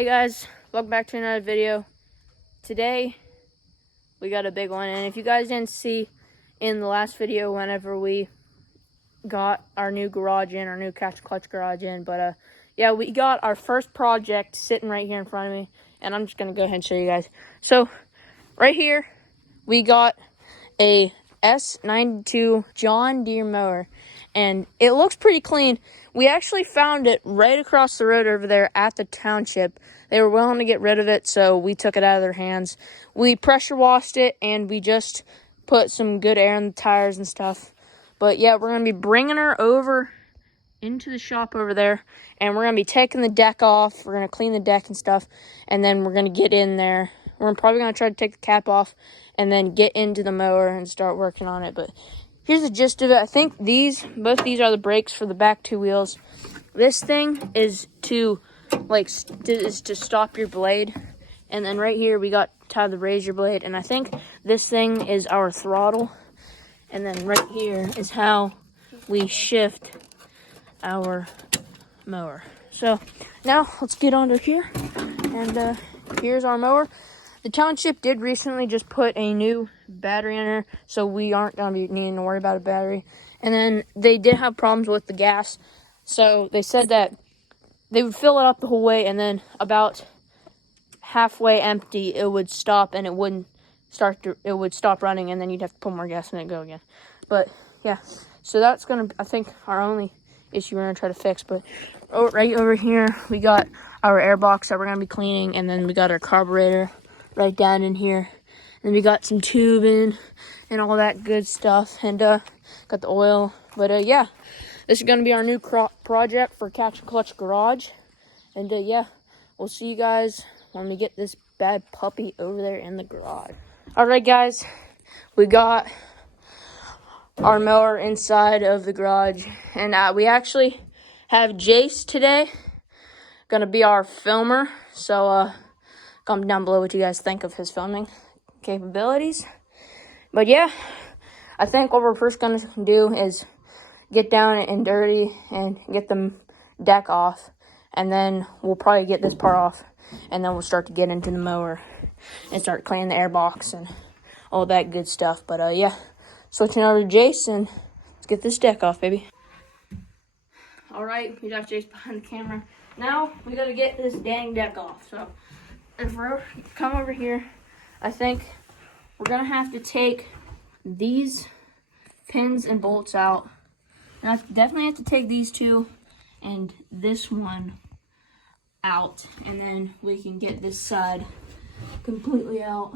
Hey guys, welcome back to another video. Today we got a big one, and if you guys didn't see in the last video whenever we got our new garage in, our new catch and clutch garage in, but yeah, we got our first project sitting right here in front of me, and I'm just gonna go ahead and show you guys. So right here we got a S92 John Deere mower, and it looks pretty clean. We actually found it right across the road over there at the township. They were willing to get rid of it, so we took it out of their hands. We pressure washed it, and we just put some good air in the tires and stuff. But yeah, we're going to be bringing her over into the shop over there, and we're going to be taking the deck off. We're going to clean the deck and stuff, and then we're going to get in there. We're probably going to try to take the cap off and then get into the mower and start working on it. But here's the gist of it. I think both these are the brakes for the back two wheels. This thing is to stop your blade. And then right here we got the razor blade. And I think this thing is our throttle. And then right here is how we shift our mower. So now let's get onto here. And here's our mower. The township did recently just put a new battery in her, so we aren't going to be needing to worry about a battery. And then they did have problems with the gas, so they said that they would fill it up the whole way, and then about halfway empty, it would stop, and it would stop running, and then you'd have to put more gas in it and go again. But yeah, so that's going to, I think, our only issue we're going to try to fix. But right over here, we got our air box that we're going to be cleaning, and then we got our carburetor right down in here, and we got some tubing and all that good stuff, and got the oil. But yeah, this is gonna be our new project for Catch and Clutch Garage, and yeah, we'll see you guys when we get this bad puppy over there in the garage. All right, guys, we got our mower inside of the garage, and we actually have Jace today, gonna be our filmer. So comment down below what you guys think of his filming capabilities. But yeah, I think what we're first going to do is get down and dirty and get the deck off. And then we'll probably get this part off. And then we'll start to get into the mower and start cleaning the air box and all that good stuff. But yeah, switching over to Jason. Let's get this deck off, baby. All right, we got Jace behind the camera. Now we got to get this dang deck off. So if we come over here, I think we're going to have to take these pins and bolts out. And I definitely have to take these two and this one out. And then we can get this side completely out.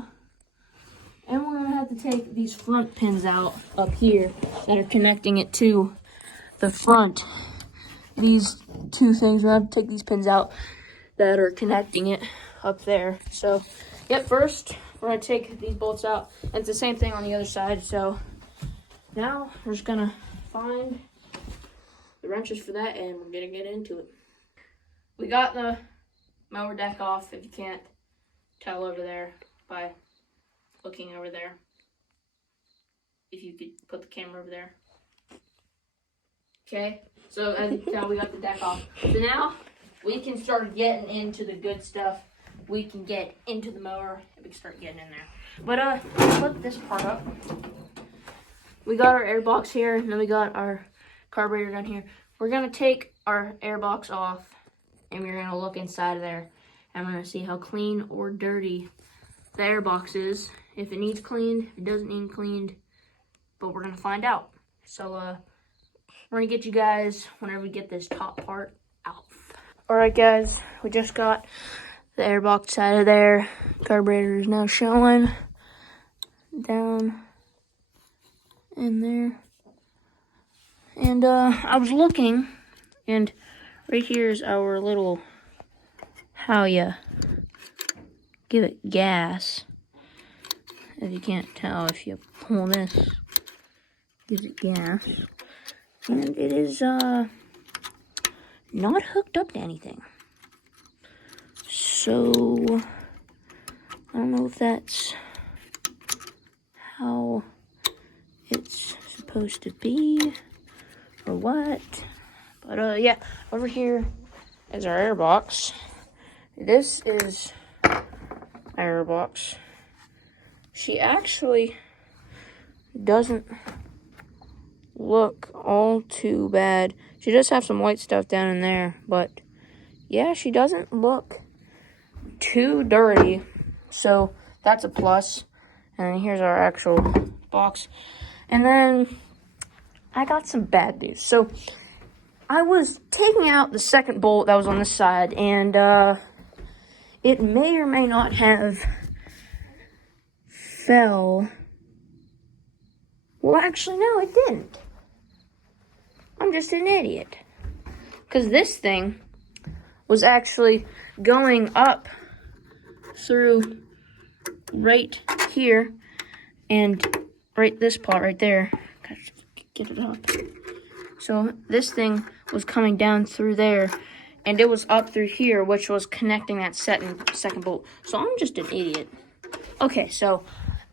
And we're going to have to take these front pins out up here that are connecting it to the front. These two things, we're going to have to take these pins out that are connecting it up there. So yep, first we're gonna take these bolts out, and it's the same thing on the other side. So now we're just gonna find the wrenches for that, and we're gonna get into it. We got the mower deck off, if you can't tell over there by looking over there. If you could put the camera over there. Okay, so as you can tell, we got the deck off. So now we can start getting into the good stuff. We can get into the mower and we can start getting in there. But let's flip this part up. We got our air box here, and then we got our carburetor down here. We're gonna take our air box off, and we're gonna look inside of there, and we're gonna see how clean or dirty the air box is. If it needs cleaned, if it doesn't need cleaned, but we're gonna find out. So we're gonna get you guys whenever we get this top part out. All right, guys, we just got the airbox out of there. Carburetor is now showing down in there. And I was looking, and right here is our little how you give it gas. If you can't tell, if you pull this, gives it gas. And it is not hooked up to anything. So I don't know if that's how it's supposed to be or what. But yeah, over here is our air box. This is our box. She actually doesn't look all too bad. She does have some white stuff down in there, but yeah, she doesn't look too dirty. So that's a plus. And here's our actual box. And then I got some bad news. So I was taking out the second bolt that was on this side, and it may or may not have fell. Well, actually, no, it didn't. I'm just an idiot. Because this thing was actually going up through right here and right this part right there. Gotta get it up. So this thing was coming down through there, and it was up through here, which was connecting that second bolt. So I'm just an idiot. Okay, so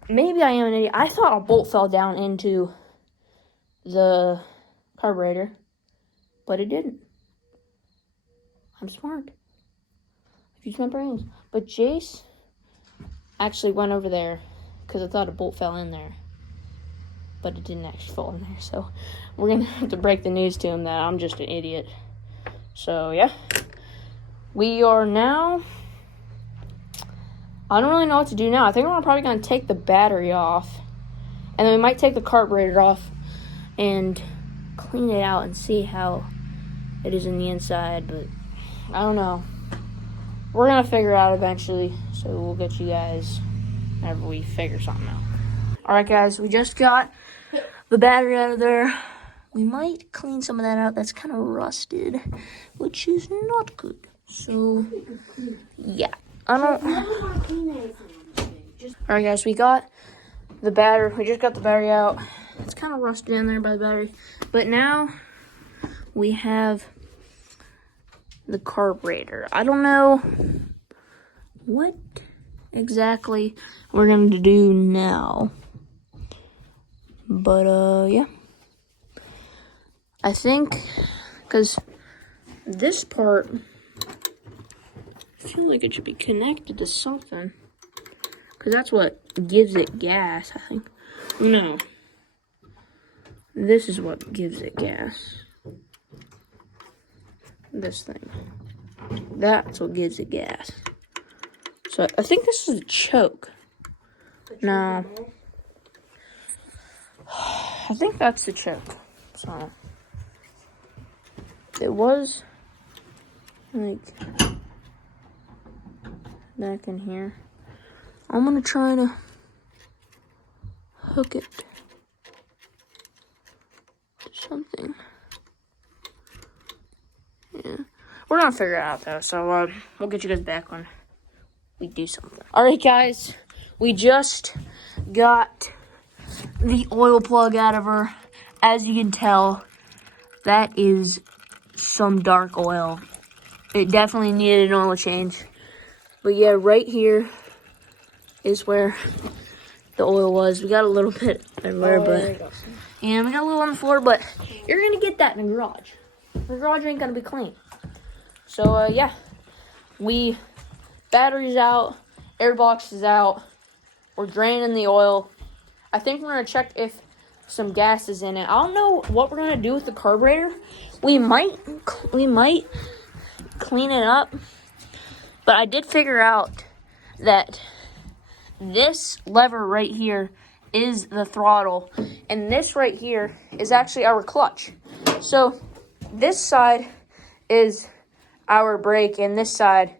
maybe I am an idiot. I thought a bolt fell down into the carburetor, but it didn't. I'm smart. I use my brains. But Jace actually went over there because I thought a bolt fell in there, but it didn't actually fall in there. So we're going to have to break the news to him that I'm just an idiot. So, yeah. We are now... I don't really know what to do now. I think we're probably going to take the battery off. And then we might take the carburetor off and clean it out and see how it is in the inside. But I don't know. We're going to figure it out eventually. So we'll get you guys whenever we figure something out. Alright, guys. We just got the battery out of there. We might clean some of that out. That's kind of rusted, which is not good. So, yeah. I don't... Alright, guys, we got the battery. We just got the battery out. It's kind of rusted in there by the battery. But now we have the carburetor. I don't know what exactly we're going to do now. But, yeah. I think, because this part, I feel like it should be connected to something. Because that's what gives it gas, I think. No. This is what gives it gas. This thing. That's what gives it gas. So I think this is a choke. No. I think that's the choke. So it was like back in here. I'm gonna try to hook it to something. Yeah, we're gonna figure it out though. So we'll get you guys back when we do something. All right, guys, we just got the oil plug out of her. As you can tell, that is some dark oil. It definitely needed an oil change. But yeah, right here is where the oil was. We got a little bit everywhere, but yeah, we got a little on the floor, but you're gonna get that in the garage. The garage ain't gonna be clean. So yeah, battery's out, air box is out. We're draining the oil. I think we're gonna check if some gas is in it. I don't know what we're gonna do with the carburetor. We might clean it up, but I did figure out that this lever right here is the throttle, and this right here is actually our clutch. So this side is our brake, and this side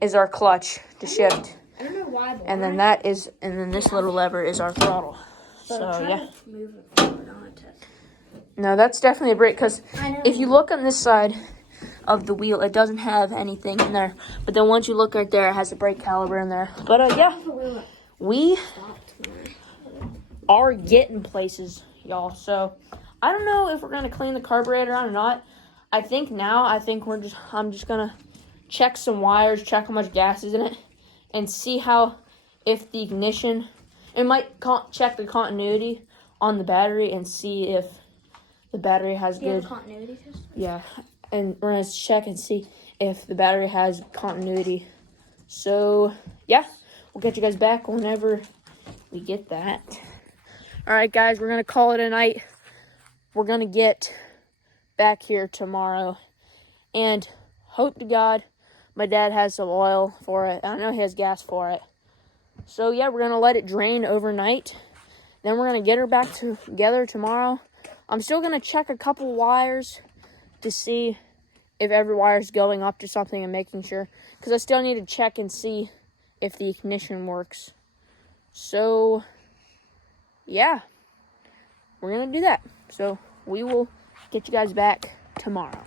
is our clutch to shift. I don't know why, but and then this little lever is our throttle. So yeah. Move it forward on it. No, that's definitely a brake, because if you look on this side of the wheel, it doesn't have anything in there. But then once you look right there, it has a brake caliper in there. But yeah, we are getting places, y'all. So I don't know if we're gonna clean the carburetor or not. I'm just gonna check some wires, check how much gas is in it, and see if the ignition. It might check the continuity on the battery and see if the battery has good continuity test? Yeah, and we're gonna check and see if the battery has continuity So, yeah, we'll get you guys back whenever we get that. All right, guys, we're going to call it a night. We're going to get back here tomorrow. And hope to God my dad has some oil for it. I know he has gas for it. So, yeah, we're going to let it drain overnight. Then we're going to get her back together tomorrow. I'm still going to check a couple wires to see if every wire is going up to something and making sure. Because I still need to check and see if the ignition works. So, yeah, we're going to do that. So, we will get you guys back tomorrow.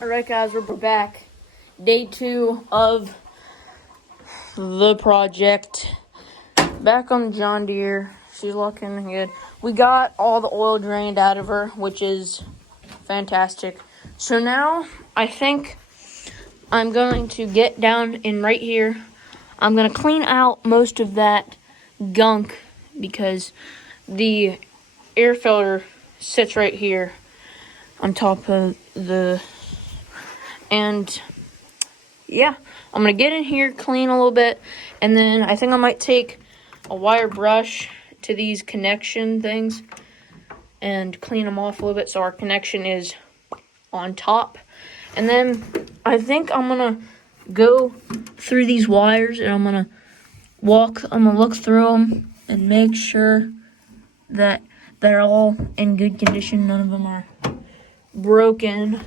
All right, guys, we're back. Day 2 of the project. Back on John Deere. She's looking good. We got all the oil drained out of her, which is fantastic. So now I think I'm going to get down in right here. I'm going to clean out most of that gunk because the air filter sits right here on top of the... And yeah, I'm going to get in here, clean a little bit, and then I think I might take a wire brush to these connection things and clean them off a little bit so our connection is on top. And then I think I'm going to go through these wires and I'm going to look through them and make sure that they're all in good condition. None of them are broken.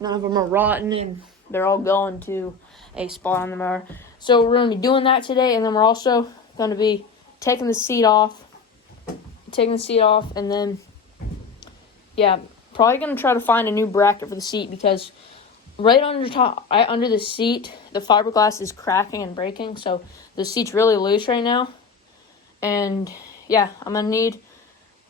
None of them are rotten, and they're all going to a spot on the mower. So we're going to be doing that today, and then we're also going to be taking the seat off, and then, yeah, probably going to try to find a new bracket for the seat because right under the seat, the fiberglass is cracking and breaking, so the seat's really loose right now. And, yeah, I'm going to need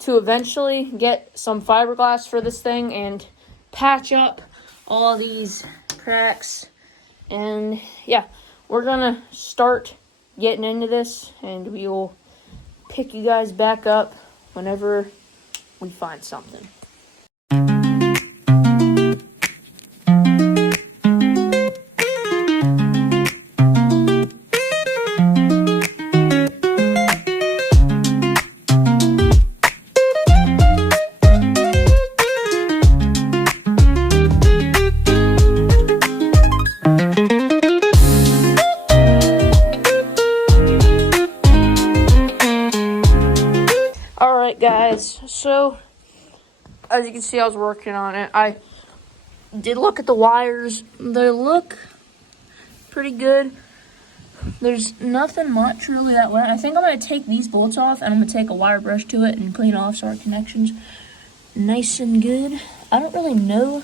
to eventually get some fiberglass for this thing and patch up all these cracks. And yeah, we're gonna start getting into this, and we will pick you guys back up whenever we find something. Guys, so as you can see, I was working on it. I did look at the wires. They look pretty good. There's nothing much really that went. I think I'm going to take these bolts off and I'm going to take a wire brush to it and clean off so our connection's nice and good. I don't really know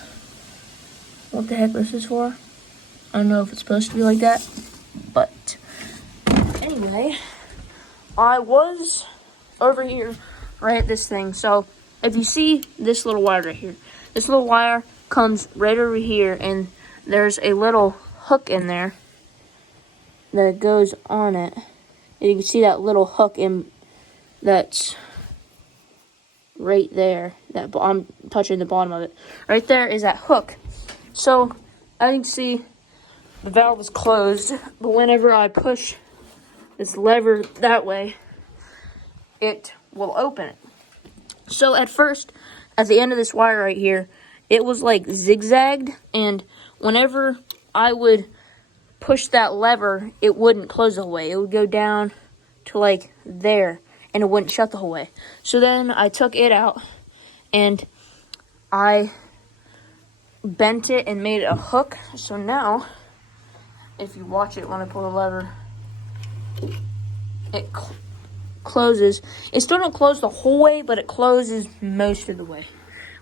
what the heck this is for. I don't know if it's supposed to be like that. But anyway, I was over here right at this thing. So if you see this little wire right here, this little wire comes right over here, and there's a little hook in there that goes on it. And you can see that little hook that's right there. That I'm touching the bottom of it. Right there is that hook. So as you can see, the valve is closed, but whenever I push this lever that way, it will open it. So at first, at the end of this wire right here, it was like zigzagged, and whenever I would push that lever, it wouldn't close the whole way. It would go down to like there, and it wouldn't shut the whole way. So then I took it out, and I bent it and made it a hook. So now, if you watch it when I pull the lever, it closes. It still don't close the whole way, but it closes most of the way,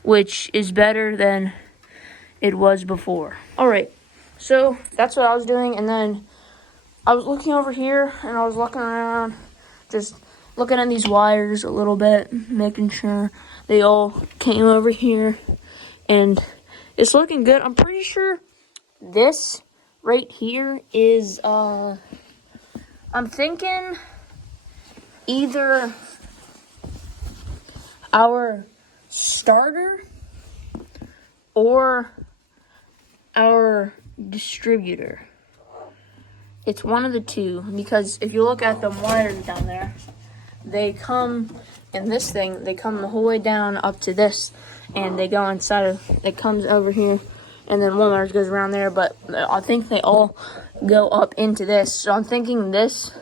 which is better than it was before. All right, so that's what I was doing, and then I was looking over here, and I was looking around, just looking at these wires a little bit, making sure they all came over here, and it's looking good. I'm pretty sure this right here is, I'm thinking either our starter or our distributor. It's one of the two, because if you look at the wires down there, they come in this thing, they come the whole way down up to this, and they go inside of, it comes over here, and then one wire goes around there, but I think they all go up into this. So I'm thinking this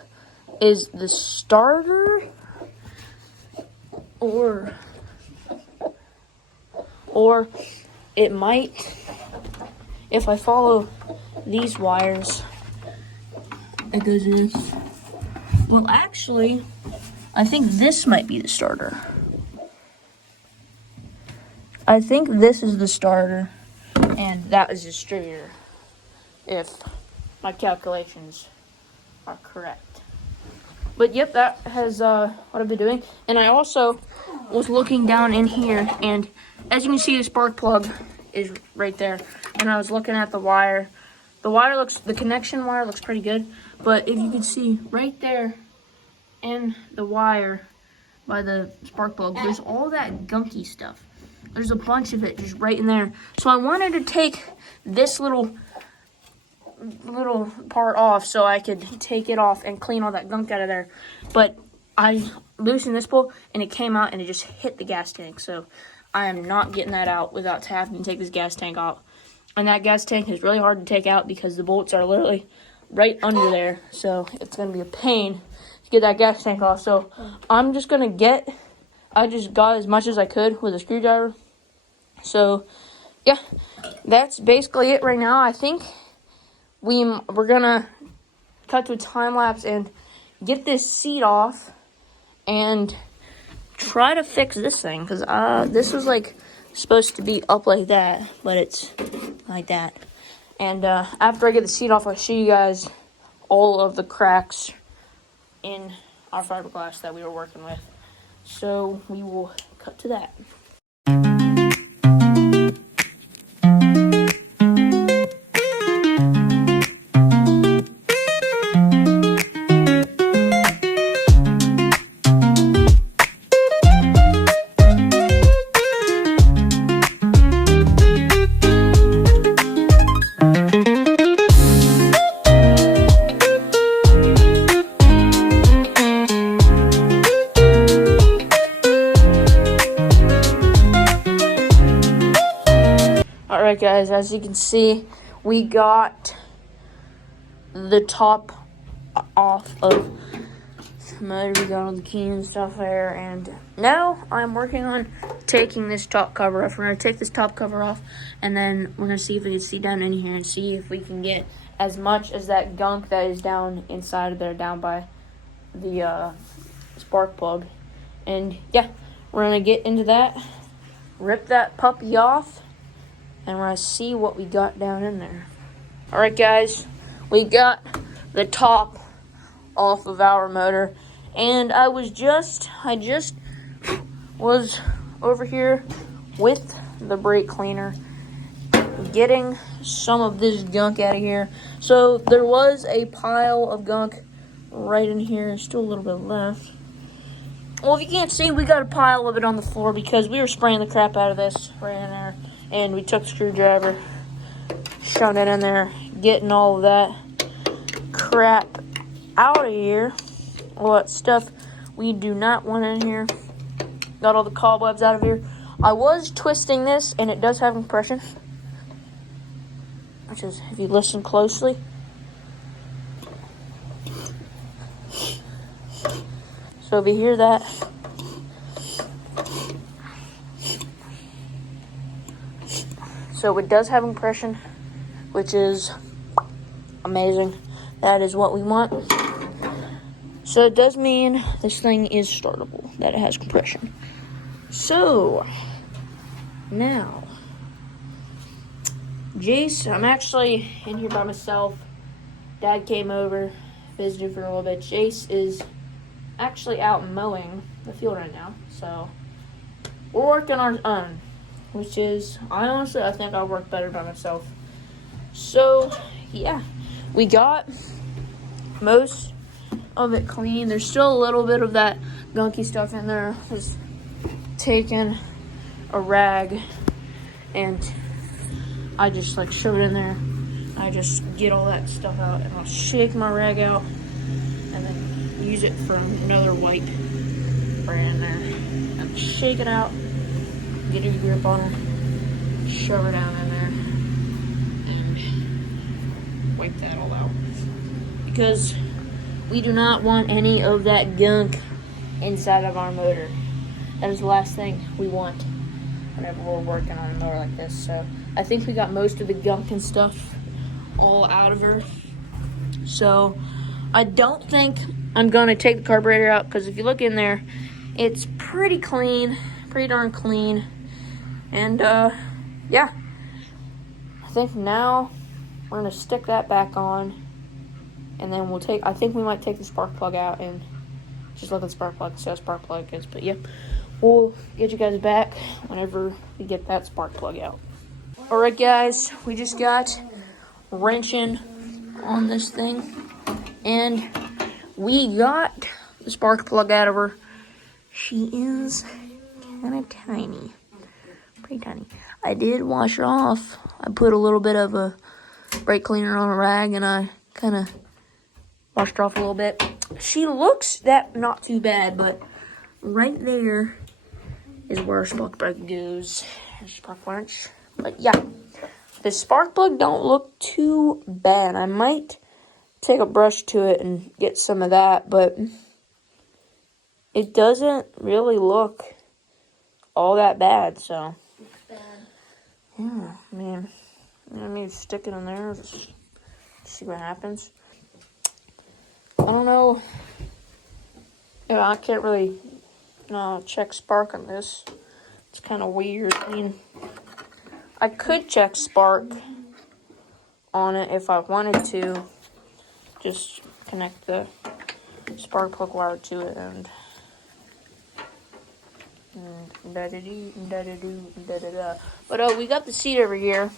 is the starter, or it might, if I follow these wires, it goes in this. Well, actually, I think this might be the starter. I think this is the starter, and that is the distributor, if my calculations are correct. But yep, that has what I've been doing. And I also was looking down in here, and as you can see, the spark plug is right there. And I was looking at the wire. The connection wire looks pretty good. But if you can see right there in the wire by the spark plug, there's all that gunky stuff. There's a bunch of it just right in there. So I wanted to take this little part off so I could take it off and clean all that gunk out of there. But I loosened this pull and it came out and it just hit the gas tank. So I am not getting that out without having to take this gas tank out. And that gas tank is really hard to take out because the bolts are literally right under there. So it's going to be a pain to get that gas tank off. So I'm just going to I just got as much as I could with a screwdriver. So yeah, that's basically it right now. I think we're going to cut to a time lapse and get this seat off and try to fix this thing, because this was like supposed to be up like that, but it's like that. And after I get the seat off, I'll show you guys all of the cracks in our fiberglass that we were working with. So we will cut to that. Alright guys, as you can see, we got the top off of the motor. We got all the keys and stuff there, and now I'm working on taking this top cover off. We're going to take this top cover off, and then we're going to see if we can see down in here and see if we can get as much as that gunk that is down inside of there, down by the spark plug. And yeah, we're going to get into that, rip that puppy off, and we're going to see what we got down in there. Alright guys, we got the top off of our motor, and I just was over here with the brake cleaner getting some of this gunk out of here. So there was a pile of gunk right in here, still a little bit left. Well, if you can't see, we got a pile of it on the floor because we were spraying the crap out of this right in there. And we took the screwdriver, shoved it in there, getting all of that crap out of here. All that stuff we do not want in here. Got all the cobwebs out of here. I was twisting this, and it does have compression, which is, if you listen closely. So if you hear that, so it does have compression, which is amazing. That is what we want. So it does mean this thing is startable, that it has compression. So now, Jace, I'm actually in here by myself. Dad came over, visited for a little bit. Jace is actually out mowing the field right now. So we're working on our own, which is, I think I'll work better by myself. So yeah, we got most of it clean. There's still a little bit of that gunky stuff in there. Just taking a rag and I just like shove it in there, I just get all that stuff out and I'll shake my rag out and then use it for another wipe right in there. And shake it out, get a grip on her, shove her down in there, and wipe that all out. Because we do not want any of that gunk inside of our motor. That is the last thing we want whenever we're working on a mower like this. So I think we got most of the gunk and stuff all out of her. So I don't think I'm going to take the carburetor out, because if you look in there, it's pretty clean, pretty darn clean. And yeah, I think now we're going to stick that back on, and then I think we might take the spark plug out and just look at the spark plug and see how spark plug is. But yeah, we'll get you guys back whenever we get that spark plug out. Alright guys, we just got wrenching on this thing, and we got the spark plug out of her. She is kind of tiny, pretty tiny. I did wash her off. I put a little bit of a brake cleaner on a rag, and I kind of washed her off a little bit. She looks not too bad, but right there is where our spark plug goes. Spark wrench. But yeah, the spark plug don't look too bad. I might take a brush to it and get some of that, but it doesn't really look all that bad. So yeah, I mean, let me stick it in there, just see what happens. I don't know. Yeah, I can't really check spark on this. It's kind of weird. I mean, I could check spark on it if I wanted to. Just connect the spark plug wire to it and da-da-doo. But we got the seat over here.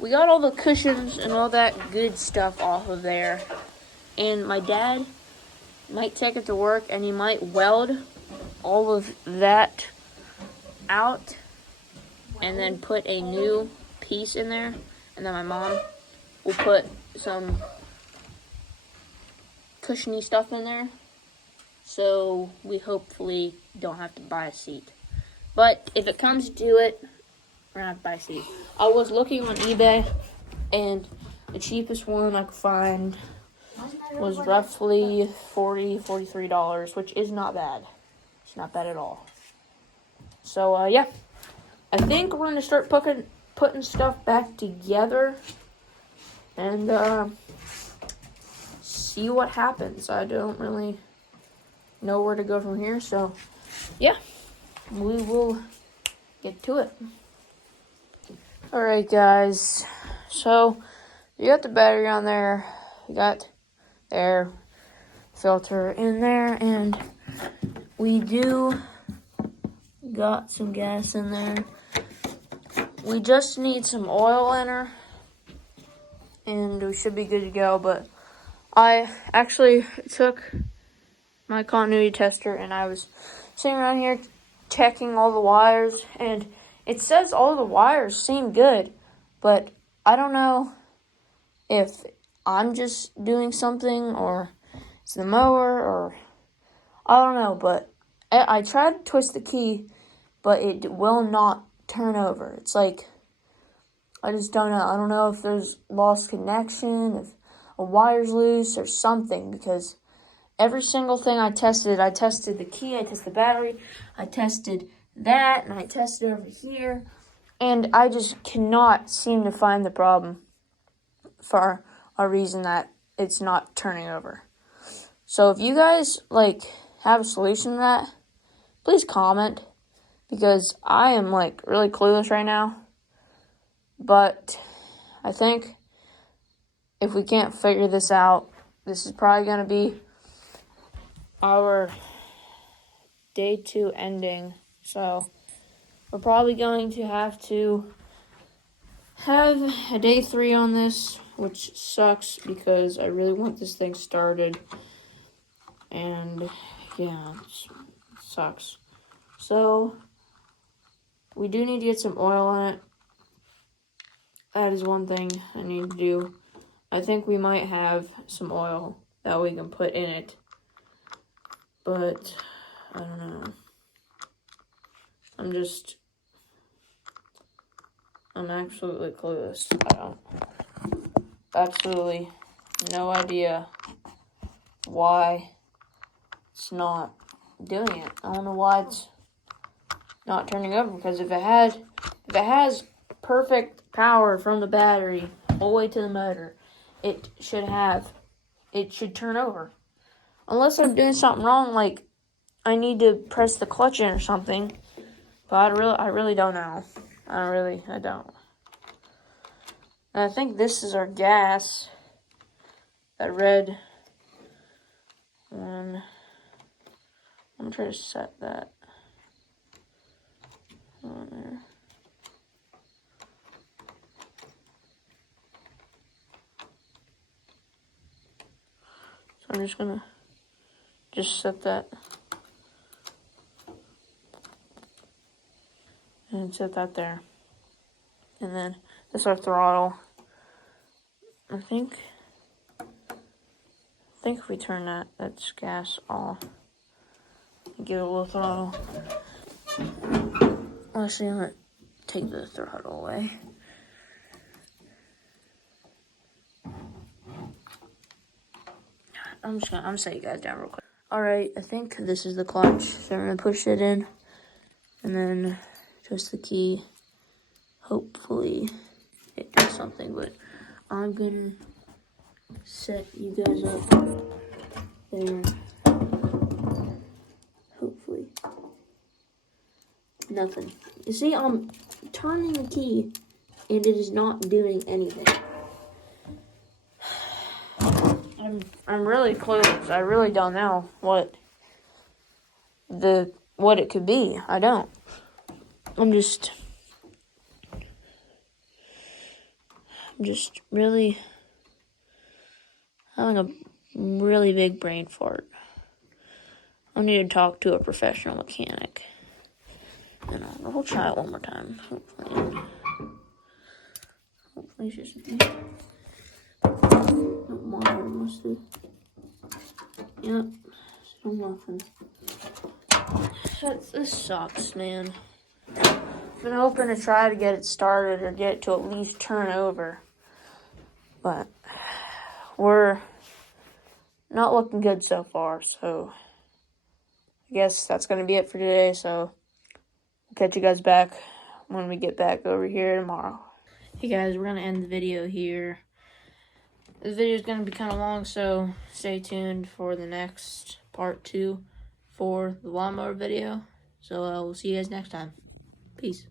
We got all the cushions and all that good stuff off of there. And my dad might take it to work and he might weld all of that out and then put a new piece in there. And then my mom will put some cushiony stuff in there. So we hopefully don't have to buy a seat. But if it comes to it, we're going to have to buy a seat. I was looking on eBay, and the cheapest one I could find was roughly $43, which is not bad. It's not bad at all. So, yeah. I think we're going to start putting stuff back together and see what happens. I don't really know where to go from here. So, yeah. We will get to it. Alright, guys. So, you got the battery on there. You got the air filter in there. And we got some gas in there. We just need some oil in her. And we should be good to go. But I actually took my continuity tester and I was sitting around here checking all the wires, and it says all the wires seem good, but I don't know if I'm just doing something or it's the mower, or I don't know, but I tried to twist the key, but it will not turn over. It's like, I just don't know. I don't know if there's lost connection, if a wire's loose or something, because every single thing I tested the key, I tested the battery, I tested that, and I tested over here, and I just cannot seem to find the problem for a reason that it's not turning over. So if you guys, have a solution to that, please comment, because I am, really clueless right now. But I think if we can't figure this out, this is probably going to be our day 2 ending. So we're probably going to have a day 3 on this, which sucks because I really want this thing started. And yeah, it sucks. So we do need to get some oil on it. that is one thing I need to do. I think we might have some oil that we can put in it, but I don't know. I'm absolutely clueless. Absolutely no idea why it's not doing it. I don't know why it's not turning over, because if it has perfect power from the battery all the way to the motor, it should turn over. Unless I'm doing something wrong, like I need to press the clutch in or something. But I really don't know. I don't. And I think this is our gas. That red one. I'm gonna try to set that on there. So I'm just gonna set that and set that there. And then this is our throttle. I think if we turn that's gas off, give it a little throttle. Let's see, I'm gonna take the throttle away. I'm gonna set you guys down real quick. Alright, I think this is the clutch. So I'm gonna push it in and then twist the key. Hopefully it does something, but I'm gonna set you guys up there. Hopefully. Nothing. You see, I'm turning the key and it is not doing anything. I'm really clueless. I really don't know what it could be. I don't. I'm just really having a really big brain fart. I need to talk to a professional mechanic. And we'll try it one more time. Hopefully it's just me. Monitor mostly. Yep. Still nothing. This sucks, man. I've been hoping to try to get it started or get it to at least turn over. But we're not looking good so far, so I guess that's going to be it for today. So I'll catch you guys back when we get back over here tomorrow. Hey guys, we're going to end the video here. This video is going to be kind of long, so stay tuned for the next part 2 for the lawnmower video. So we'll see you guys next time. Peace.